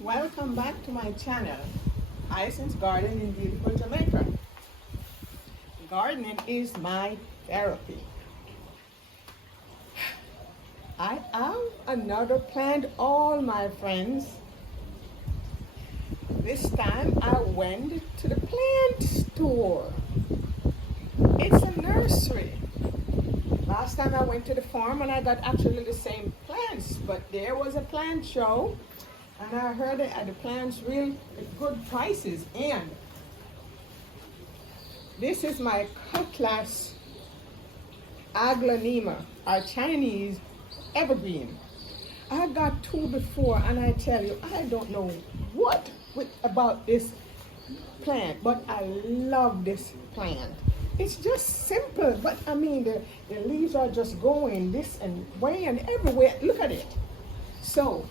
Welcome back to my channel, Hyacinth's Garden in beautiful Jamaica. Gardening is my therapy. I have another plant, all my friends. This time I went to the plant store. It's a nursery. Last time I went to the farm and I got actually the same plants, but there was a plant show and I heard that the plants real good prices. And this is my cutlass Aglaonema, our Chinese evergreen. I got two before and I tell you, I don't know what about this plant, but I love this plant. It's just simple, but I mean, the leaves are just going this and way and everywhere. Look at it. So,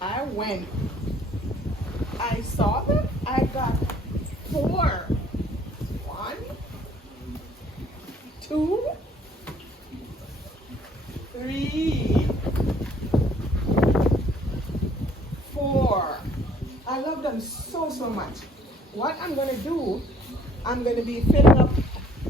I went. I saw them. I got 4. 1, 2, 3, 4. I love them so much. What I'm going to do, I'm going to be filling up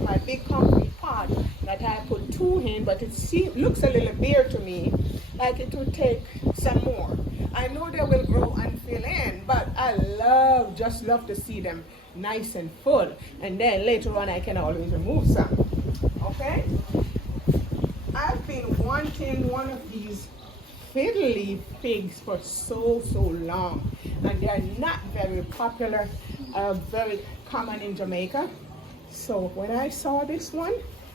my big concrete pot that I put 2 in, but it looks a little bare to me, like it would take some more. I know they will grow and fill in, but I just love to see them nice and full. And then later on I can always remove some. Okay? I've been wanting one of these fiddle leaf figs for so long, and they're not very popular, very common in Jamaica. So when I saw this one,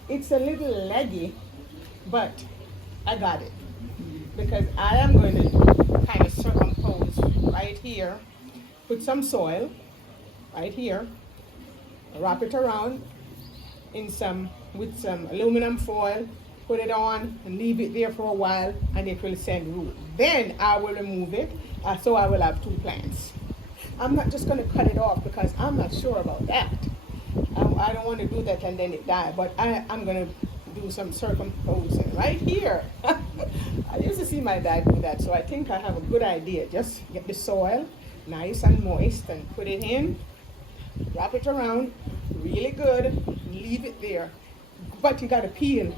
it's a little leggy, but I got it because I am going to kind of circumpose right here, put some soil right here, wrap it around with some aluminum foil, put it on and leave it there for a while, and it will send root. Then I will remove it, so I will have 2 plants. I'm not just going to cut it off because I'm not sure about that. I don't want to do that and then it die, but I'm going to do some circumposing right here. I used to see my dad do that, so I think I have a good idea. Just get the soil nice and moist and put it in, wrap it around really good, leave it there. But you got to peel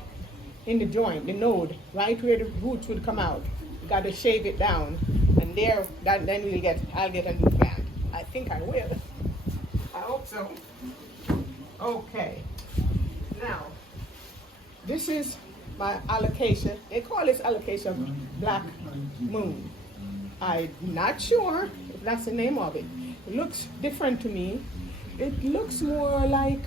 in the joint, the node, right where the roots would come out. You got to shave it down, and then I'll get a new plant. I think I will. I hope so. Okay. Now, this is my Alocasia. They call this Alocasia Black Moon. I'm not sure if that's the name of it. It looks different to me. It looks more like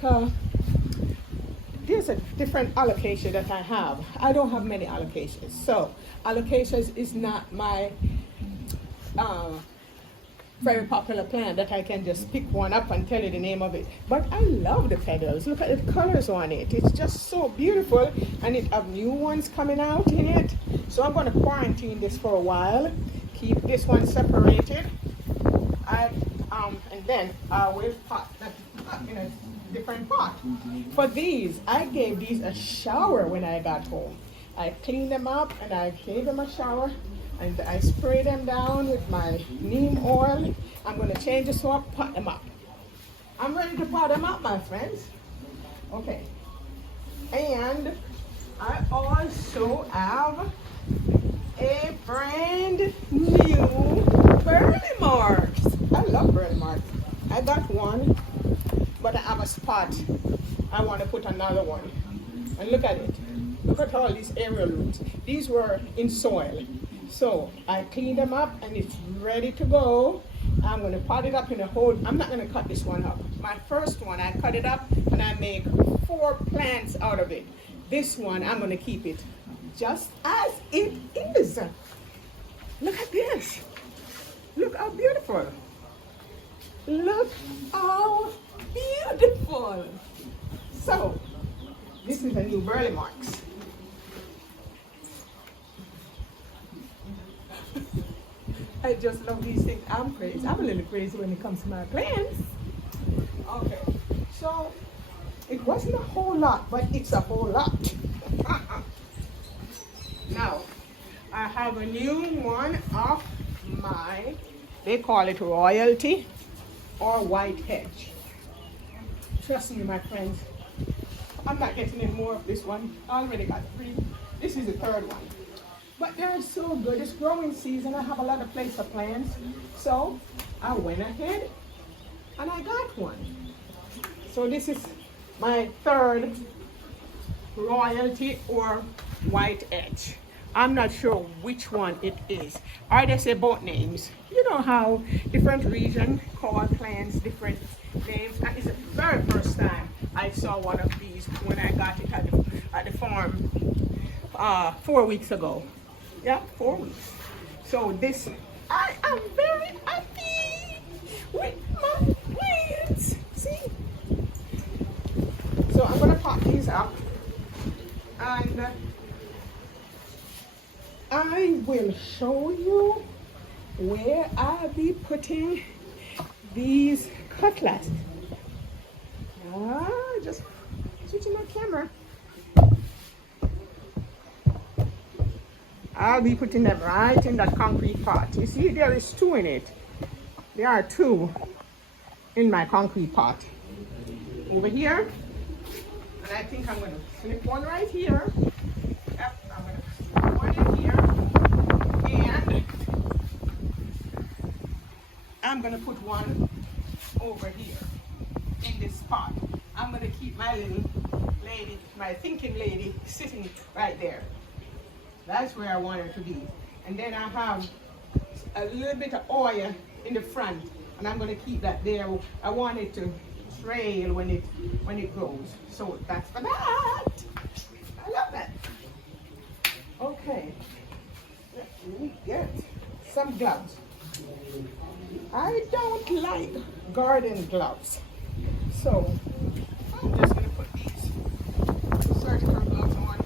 there's a different alocasia that I have. I don't have many alocasias. So alocasias is not my very popular plant that I can just pick one up and tell you the name of it. But I love the petals. Look at the colors on it. It's just so beautiful, and it have new ones coming out in it. So I'm going to quarantine this for a while. Keep this one separated. And then I will pot that in a different pot. For these, I gave these a shower when I got home. I cleaned them up and I gave them a shower, and I spray them down with my neem oil. I'm going to change the soap, pot them up. I'm ready to pot them up, my friends. Okay. And I also have a brand new Burle Marx. I love Burle Marx. I got one, but I have a spot. I want to put another one. And look at it. Look at all these aerial roots. These were in soil. So I cleaned them up and it's ready to go. I'm going to pot it up in a hole. I'm not going to cut this one up. My first one, I cut it up and I make 4 plants out of it. This one, I'm going to keep it just as it is. Look at this. Look how beautiful. Look how beautiful. So, this is a new Burle Marx. I just love these things. I'm crazy. I'm a little crazy when it comes to my plants. Okay, so it wasn't a whole lot, but it's a whole lot. Now, I have a new one of my, they call it royalty or white hedge. Trust me, my friends, I'm not getting any more of this one. I already got 3. This is the 3rd one. But they're so good. It's growing season. I have a lot of place for plants. So I went ahead and I got one. So this is my 3rd royalty or white edge. I'm not sure which one it is. Or they say both names. You know how different regions call plants different names. And it's the very first time I saw one of these when I got it at the farm 4 weeks ago. Yeah, 4 weeks. So this, I am very happy with my plants. See? So I'm gonna pop these up and I will show you where I'll be putting these cutlasses. Just switching my camera. I'll be putting them right in that concrete pot. You see, there is 2 in it. There are 2 in my concrete pot. Over here. And I think I'm going to flip one right here. Yep, I'm going to flip one in here. And I'm going to put one over here in this pot. I'm going to keep my little lady, my thinking lady, sitting right there. That's where I want her to be. And then I have a little bit of oil in the front, and I'm going to keep that there. I want it to trail when it grows. So that's for that. I love that. Okay. Let me get some gloves. I don't like garden gloves. So I'm just going to put these surgical gloves on.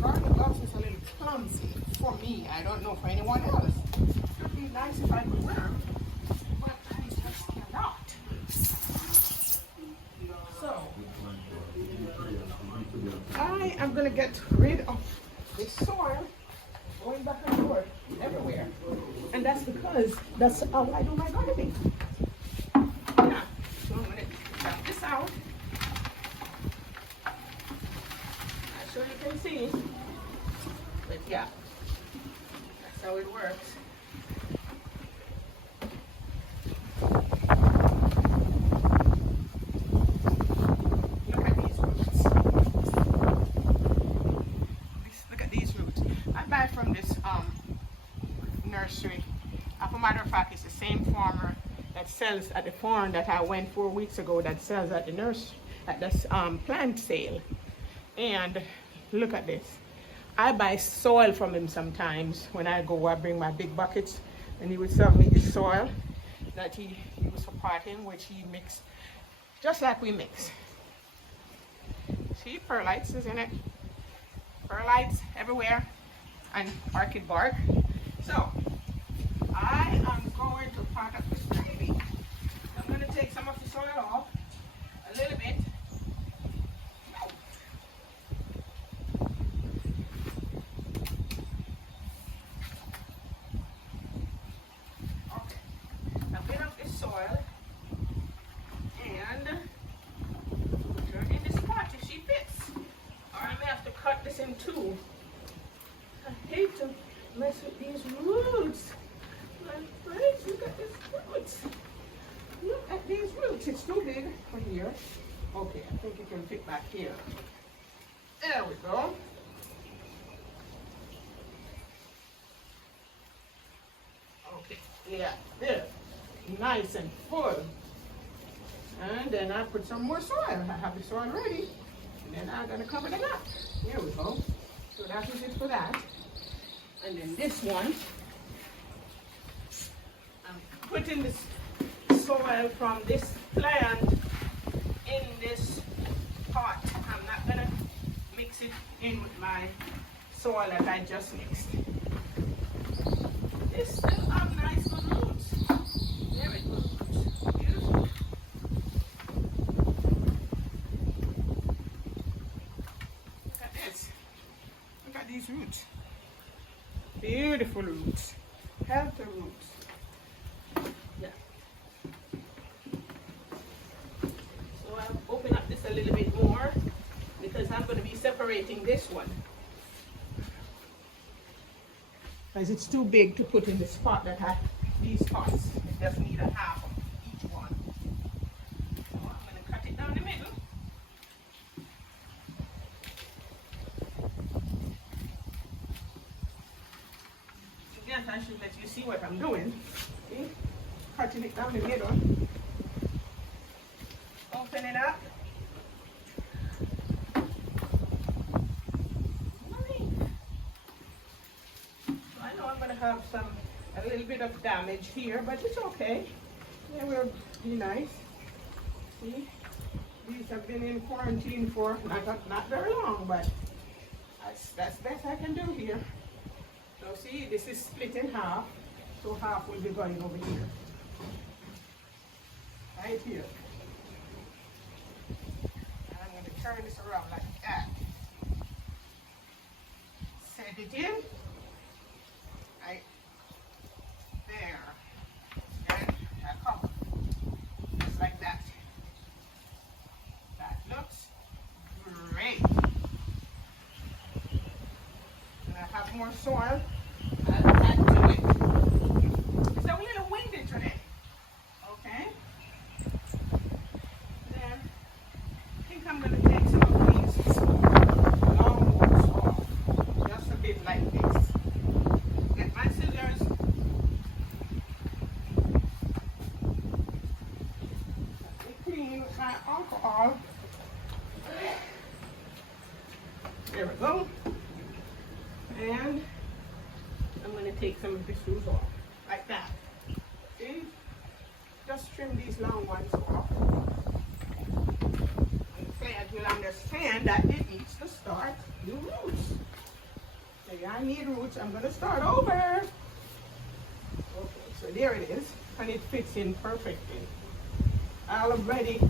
Garden gloves is a little clumsy for me. I don't know for anyone else. It would be nice if I could wear them, but I just cannot. So I am going to get rid of this soil going back and forth everywhere. And that's because that's how I do my gardening. Yeah. So I'm going to cut this out. I'm sure you can see. But yeah, that's how it works. Look at these roots. Look at these roots. I buy from this nursery. As a matter of fact, it's the same farmer that sells at the farm that I went 4 weeks ago that sells at the this plant sale. And look at this. I buy soil from him sometimes when I go. I bring my big buckets and he would sell me the soil that he was potting, which he mixed just like we mix. See, perlites is in it. Perlites everywhere and orchid bark. So I am going to pot up this baby. I'm going to take some of the soil off a little bit. Too. I hate to mess with these roots. My friends, look at these roots. Look at these roots. It's too big for here. Okay, I think it can fit back here. There we go. Okay, yeah, there. Nice and full. And then I put some more soil. I have the soil ready. And then I'm going to cover them up. There we go. So that is it for that. And then this one, I'm putting this soil from this plant in this pot. I'm not going to mix it in with my soil that I just mixed. This still have nice good roots. Very good roots. Beautiful. These roots. Beautiful roots. Healthy roots. Yeah. So I'll open up this a little bit more because I'm going to be separating this one. Because it's too big to put in the spot that has these pots. It just needs a half of each one. So I'm going to cut it down the middle. Again, I should let you see what I'm doing. See? Cutting it down the middle. Open it up. I know I'm going to have a little bit of damage here, but it's okay. They will be nice. See? These have been in quarantine for not very long, but that's best I can do here. So see, this is split in half, so half will be going over here. Right here. And I'm going to turn this around like that. Set it in. Right there. And a couple. Just like that. That looks great. And I have more soil. I'll add to it. It's a little windy today. Okay. Then I think I'm going to take some of these long ones off. Just a bit like this. Get my scissors. Let me clean with my alcohol. There we go. And I'm going to take some of the screws off, like that. See? Just trim these long ones off. And plant will understand that it needs to start new roots. So I need roots. I'm going to start over. Okay, so there it is. And it fits in perfectly. I'll already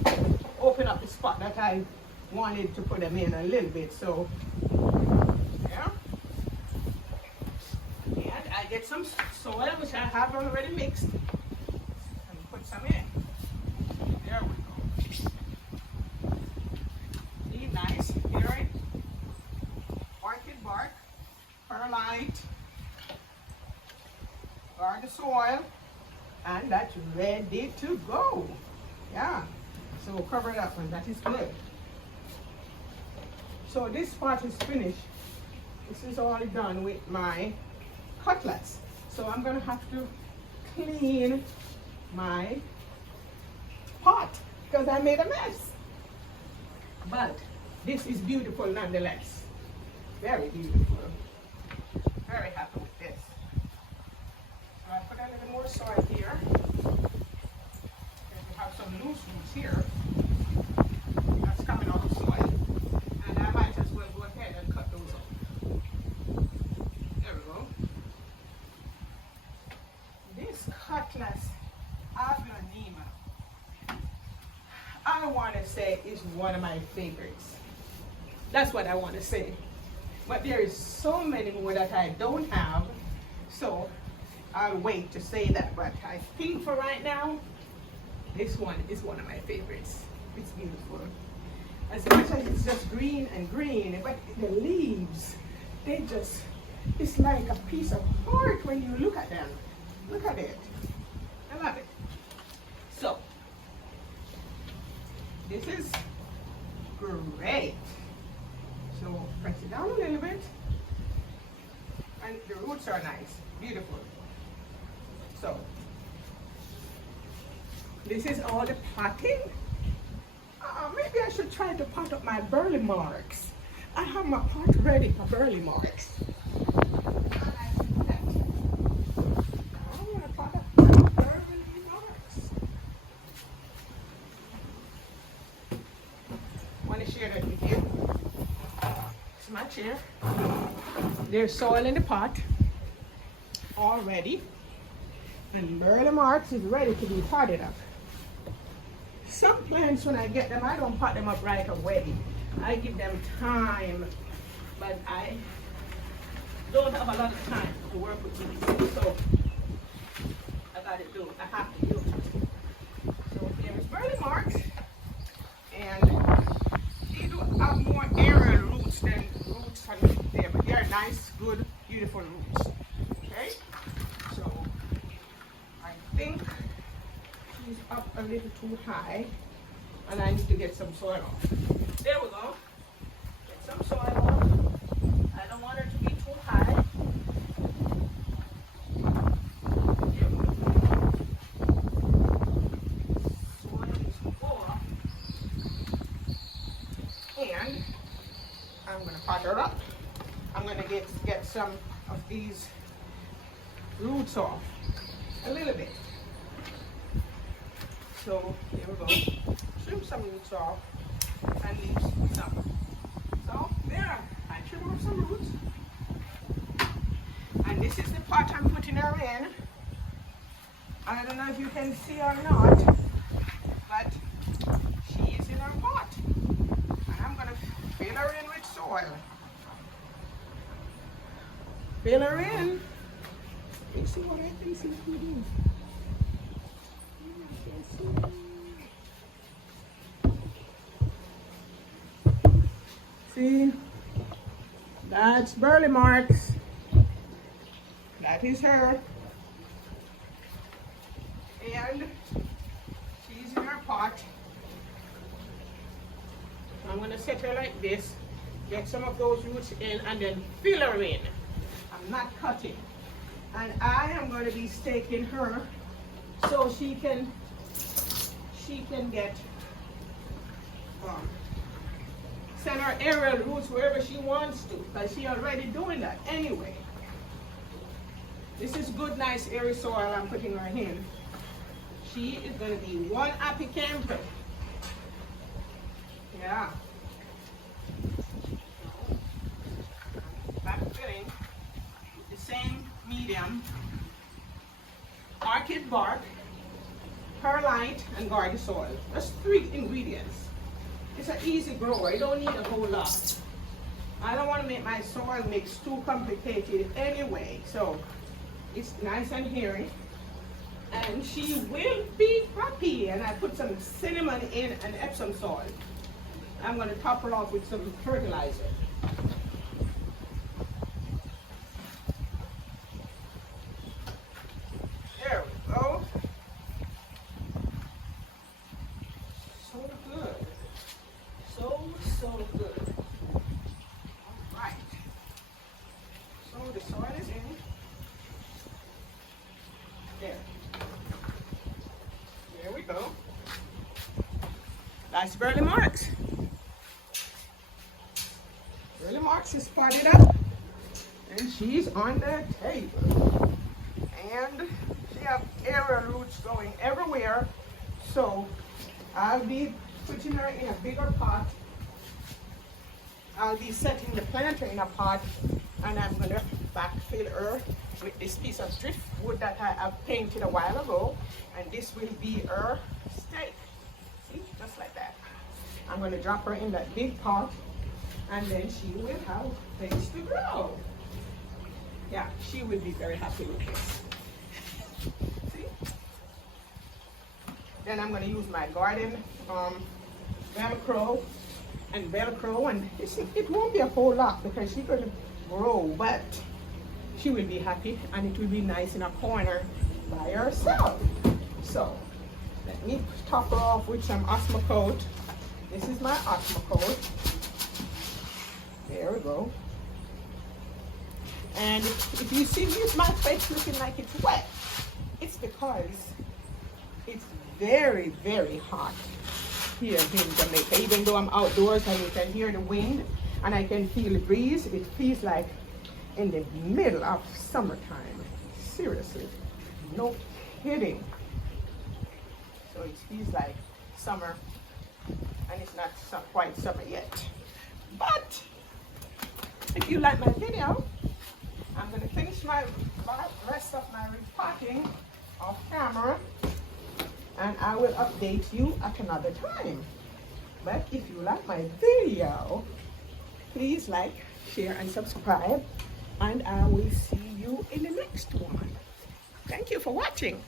open up the spot that I wanted to put them in a little bit. So, yeah. And I get some soil, which I have already mixed. And put some in. There we go. See, nice. Hear it? Orchid bark, perlite, guard the soil, and that's ready to go. Yeah. So cover it up, and that is good. So this part is finished. This is all done with my cutlass. So I'm going to have to clean my pot because I made a mess. But this is beautiful nonetheless. Very beautiful. Very happy with this. So I put a little more soil here. And we have some loose roots here. That's coming out of soil. And I might as well go ahead and cut those off. There we go. This cutlass, Alocasia, I want to say is one of my favorites. That's what I want to say. But there is so many more that I don't have, so I'll wait to say that. But I think for right now, this one is one of my favorites. It's beautiful. As much as it's just green and green, but the leaves, they just, it's like a piece of heart when you look at them. Look at it. I love it. So, this is great. So, press it down a little bit. And the roots are nice. Beautiful. So, this is all the potting. Maybe I should try to pot up my Burle Marx. I have my pot ready for Burle Marx. Chair. There's soil in the pot already, and Burle Marx is ready to be potted up. Some plants, when I get them, I don't pot them up right away. I give them time, but don't have a lot of time to work with these, so I gotta do it. I have to do it. So here is Burle Marx, and they do have more aerial roots than roots on there, but they are nice, good, beautiful roots. Okay, so I think she's up a little too high, and I need to get some soil off. There we go. Get some soil off. I don't want her to be too high. There we go. Soil is full. And I'm going to pot her up. I'm going to get some of these roots off. A little bit. So here we go. Trim some roots off and leave some. So there, I trim off some roots. And this is the pot I'm putting her in. I don't know if you can see or not, but she is in her pot. And I'm going to fill her in with soil. Fill her in. Let's see what I can see through this. See, that's Burle Marx. That is her. And she's in her pot. I'm going to set her like this, get some of those roots in, and then fill her in. I'm not cutting. And I am going to be staking her so she can get send her aerial roots wherever she wants to, because she's already doing that anyway. This is good, nice, airy soil I'm putting her in. She is going to be one happy camper. Yeah. Back filling the same medium, orchid bark, perlite, and garden soil. That's 3 ingredients. It's an easy grower. I don't need a whole lot. I don't want to make my soil mix too complicated anyway. So it's nice and hairy. And she will be happy. And I put some cinnamon in and Epsom salt. I'm going to top her off with some fertilizer. There we go. So good. So good. All right. So the soil is in. There. There we go. That's Burle Marx. Burle Marx is potted up, and she's on the table. And she has aerial roots going everywhere. So I'll be putting her in a bigger pot. I'll be setting the planter in a pot, and I'm going to backfill her with this piece of driftwood that I have painted a while ago, and this will be her stake. See, just like that. I'm going to drop her in that big pot, and then she will have things to grow. Yeah, she will be very happy with this. See? Then I'm going to use my garden Velcro, and it won't be a whole lot because she's going to grow, but she will be happy, and it will be nice in a corner by herself. So let me top her off with some Osmocote. This is my Osmocote. There we go. And if you see my face looking like it's wet, it's because it's very, very hot here in Jamaica. Even though I'm outdoors and you can hear the wind and I can feel the breeze, it feels like in the middle of summertime. Seriously, no kidding. So it feels like summer, and it's not quite summer yet. But if you like my video, I'm going to finish my rest of my repotting off camera, and I will update you at another time. But if you like my video, please like, share, and subscribe. and I will see you in the next one. Thank you for watching.